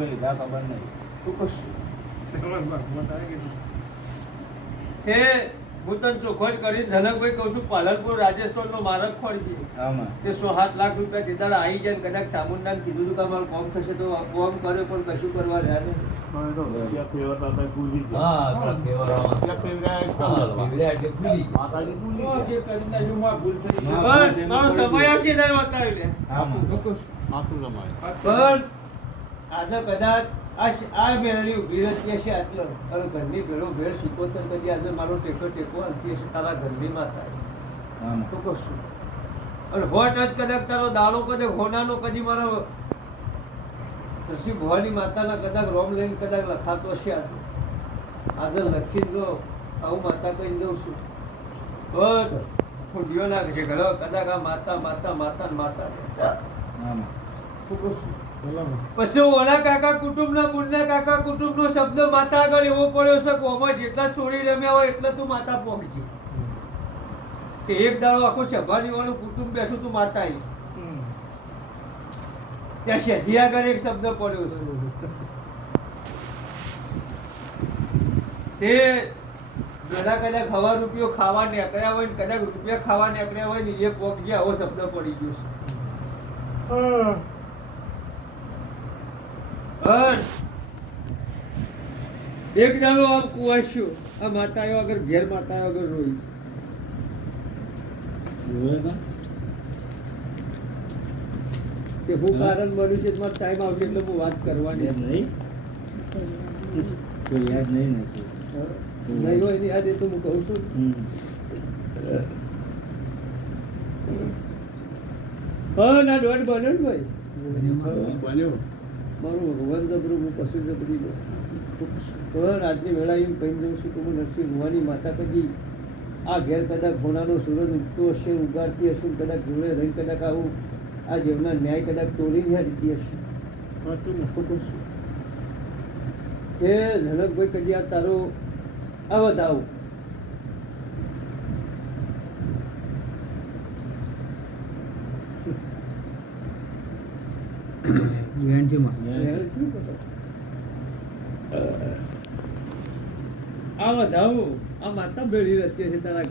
લીધા ખબર નહીં. તું કશું એ હું તને ચોખવટ કરી ધનકભાઈ કહું છું પાલનપુર રાજસ્થાન નો મારક ખોરી આમાં તે 107 લાખ રૂપિયા તે દાડા આવી જાય ને કદાચ ચામુંડાને કીધું હતું કે અમારું કામ થશે તો કામ કરે પણ કશું કરવા રહ્યા નહીં. હા, પેલા ફેવરામાં. પીવડ્યા એટલે ભૂલી ગયા. જે કરી નાખ્યું માં ભૂલ થઈ છે. પણ મારો સમય આવશે ત્યારે બતાવી લે. આમાં. તું કશું. આટલું પણ આજે કદાચ આ મેળવી ઊભી રહેતી હશે આટલો અને ઘરની ભેળો ભેળ શીખોતર કરી આજે મારો ટેકો હાલતી હશે તારા ઘરની માતા આમાં. તો કશું અને હોટ જ કદાચ તારો દાડો કદાચ હોનાનો કદી મારો શ્રી ભવાની માતાના કદાચ રોમ લઈને કદાચ લખાતો હશે આજે લખી દો આવું માતા કહી દઉં છું પણ ખોટીઓ ના છે ઘરો કદાચ આ માતા માતા માતા ને માતા આમાં. તો કશું પછી ઓલા કાકા કુટુંબના મુન્ના કાકા કુટુંબનો શબ્દ માતા આગળ એવો પડ્યો છે કે ઓમાં જેટલા ચોરી રમ્યા હોય એટલે તું માતા પહોંચી કે એક દાડો આખો સભાની વાળું કુટુંબ બેઠું તું માતા આવી ત્યાં શેધી આગળ એક શબ્દ પડ્યો છે તે કદાચ હવા રૂપિયો ખાવા નીકળ્યા હોય ને કદાચ રૂપિયા ખાવા નીકળ્યા હોય ને એ પોક જે આવો શબ્દ પડી ગયો છે એક દાડો આમ કુવાશ્યો આ માતા આવ્યો આગળ ઘેર માતા આવ્યો આગળ રોઈ કે હું કારણ બન્યું છે મારો ટાઈમ આવશે એટલે હું વાત કરવાની યાદ નહીં? કોઈ યાદ નહીં ને કોઈ. નહીં હોય એની યાદ એ તો હું કહું છું હા ના દોઢ બન્યો ને ભાઈ બન્યો. મારું ભગવાન જબરું હું કશું જબરી લો પણ આજની વેળા એમ કહી દઉં છું કે હું નરસિંહ ભુવાની માતા કદી આ ઘેર કદાચ ઘોડાનો સૂરજ ઉગતો હશે ઉગાડતી હશે ને કદાચ જોડે રહીને કદાચ આવું આ જેવના ન્યાય કદાચ તોડીને હારી હશે એ ઝનકભાઈ કદી આ તારો આ બતાવું આ વધાવું આ માતા ભેળી રચે છે તારા ઘર